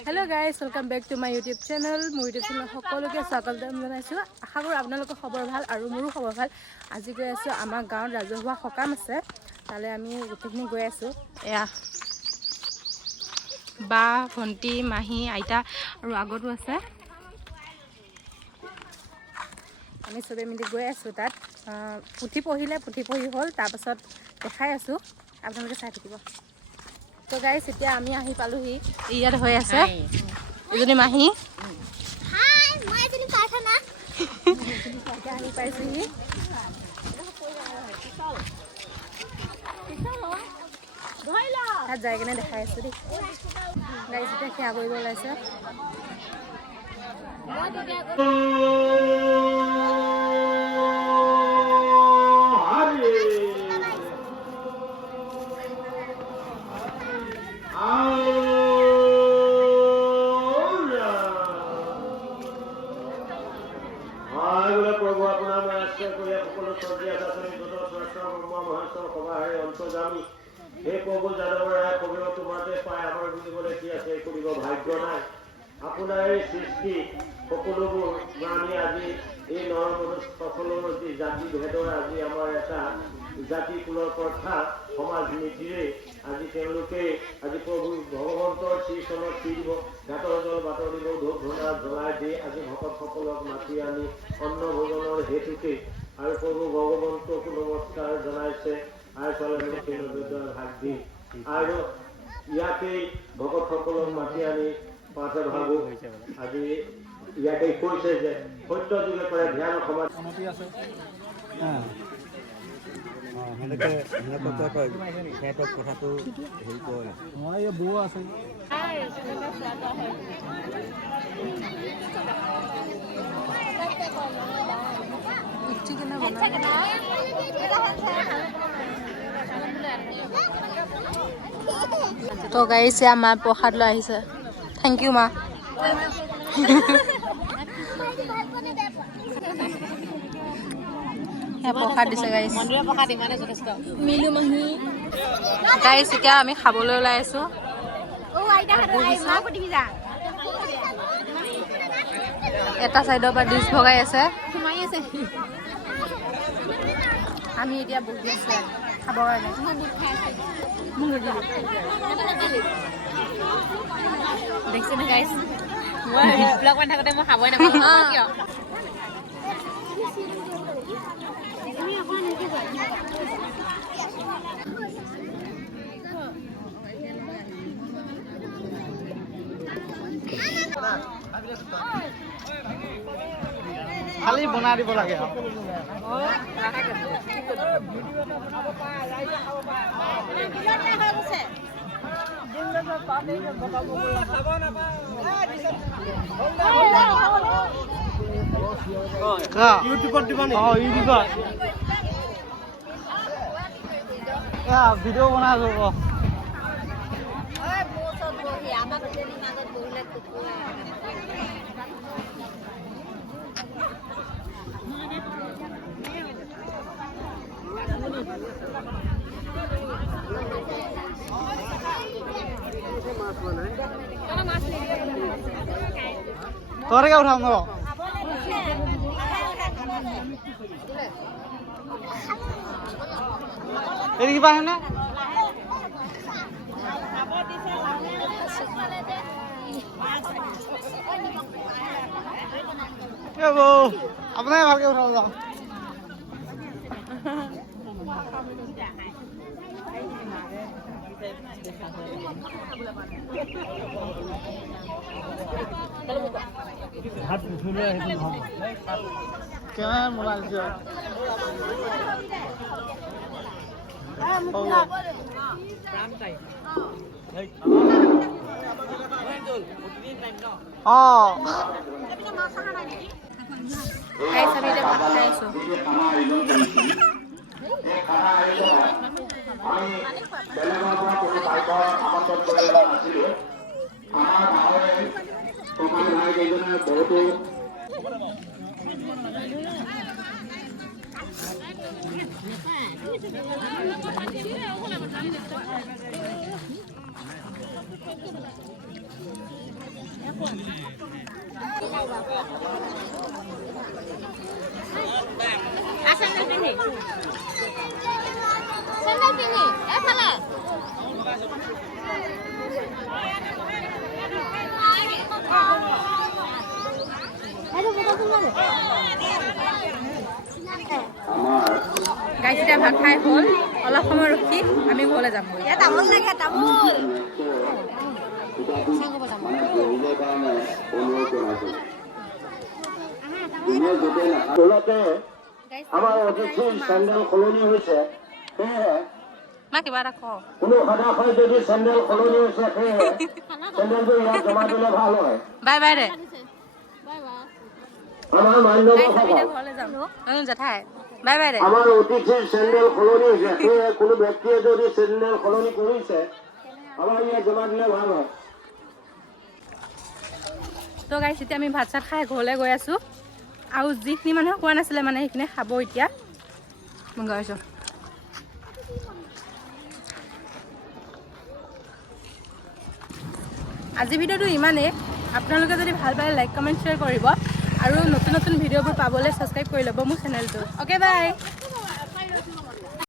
Hello guys, welcome back to my YouTube channel. মোৰ YouTube channel সকলোকে স্বাগতম জনাইছো। আশা কৰো আপোনালোকৰ খবৰ ভাল আৰু মোৰো খবৰ ভাল। আজি গৈ আছো আমাৰ গাঁৱত ৰাজহুৱা সকাম আছে। তালে আমি গোটেইখিনি গৈ আছো। এয়া বা ভন্টি মাহী আইতা আৰু আগতো আছে। আমি সবে মিলি গৈ আছো তাত। পুথি পঢ়ি হ'ল তাৰ পাছত দেখাই আছো। আপোনালোকে চাই থাকিব। তো গাইস এতিয়া আমি আহি পালোহি ইয়াত হৈ আছে এজনী মাহী হাই মই এজনী প্ৰাৰ্থনা আহি পাইছোহি তাত যাই কেনে দেখাই আছো দেই গাইস এতিয়া সেৱা কৰিব ওলাইছে আপোনাৰ সৃষ্টি সকলোবোৰ আমি আজি এই নৰমনুষ্য সকলৰ জাতি ভেদৰ আজি আমাৰ এটা জাতি কুলৰ প্ৰথা সমাজ নীতিৰে আজি তেওঁলোকে আজি প্ৰভু ভগৱন্তৰ শ্ৰীচৰণত কি দিব ঘাটৰ জল বাটৰ দিব ধূপ ধূনা জ্বলাই দি আজি ভকতসকলক মাতি আনি অন্ন ভোজনৰ হেতুকে আৰু প্ৰভু ভগৱন্তক নমস্কাৰ জনাইছে আৰু চলন ভাগ দি আৰু ইয়াতে ভকতসকলক মাতি আনি পাঁচ ভাগো আজি ইয়াতে কৈছে যে সত্য যুগে কৰে ধ্যান সমাজ আছে কথাটো হেৰি কৰে মই এই বৌ আছে তো গাইস আমাৰ প্ৰসাদ লৈ আহিছে থ্যাংক ইউ মা প্ৰসাদ দিছে গাইস মিলু মাহী গাইস এতিয়া আমি খাবলৈ ওলাই আছো এটা চাইডৰ পৰা ডিছ ভগাই আছে আমি এতিয়া বহি আছো খাবৰ কাৰণে দেখছে না গাইস মই ব্লগ বনাই থাকতে মই খাবই নাপাওঁ কিয় খালি বনাই দিব লাগে ইউটিউবত দিব নি ইউটিউবত ভিডিঅ' বনাই ল'ব তৰকে উঠাম ন এৰি কিবা হেনে আপোনাকে ভালকে উঠাব যাওঁ হাত ধুলে সেইটো নহ'ব কেমেৰা মোবাইল দিয়ক গাইস আমি এতিয়া ভাত খাই আছো আমি বেলেগৰ পৰা কোনো বাইকৰ আমন্ত্ৰণ কৰিব নাছিলো আমাৰ গাঁৱৰে ককাল ভাই কেইজনে বহুতো গাইজ এতিয়া ভাত খাই হ'ল অলপ সময় ৰখি আমি ঘৰলৈ যাম তামোল লাগে তামোল আমাৰ অতিথিৰ চেণ্ডেল সলনি হৈছে সেয়েহে কিবা এটা কওঁ কোনো সদাশয় যদি চেণ্ডেল সলনি হৈছে সেয়েহে চেণ্ডেলটো ইয়াত জমা দিলে ভাল হয় বাই বাই দে আমাৰ মান্যবৰসকল ঘৰলৈ যাম জেঠাই বাই বাই দে আমাৰ অতিথিৰ চেণ্ডেল সলনি হৈছে সেয়েহে কোনো ব্যক্তিয়ে যদি চেণ্ডেল সলনি কৰিছে আমাৰ ইয়াত জমা দিলে ভাল হয় তো গাইছ এতিয়া আমি ভাত চাত খাই ঘৰলৈ গৈ আছোঁ আৰু যিখিনি মানুহে খোৱা নাছিলে মানে সেইখিনি খাব এতিয়া মই গৈ আছোঁ আজি ভিডিঅ'টো ইমানেই আপোনালোকে যদি ভাল পায় লাইক কমেণ্ট শ্বেয়াৰ কৰিব আৰু নতুন নতুন ভিডিঅ'বোৰ পাবলৈ ছাবস্ক্ৰাইব কৰি ল'ব মোৰ চেনেলটো অ'কে বাই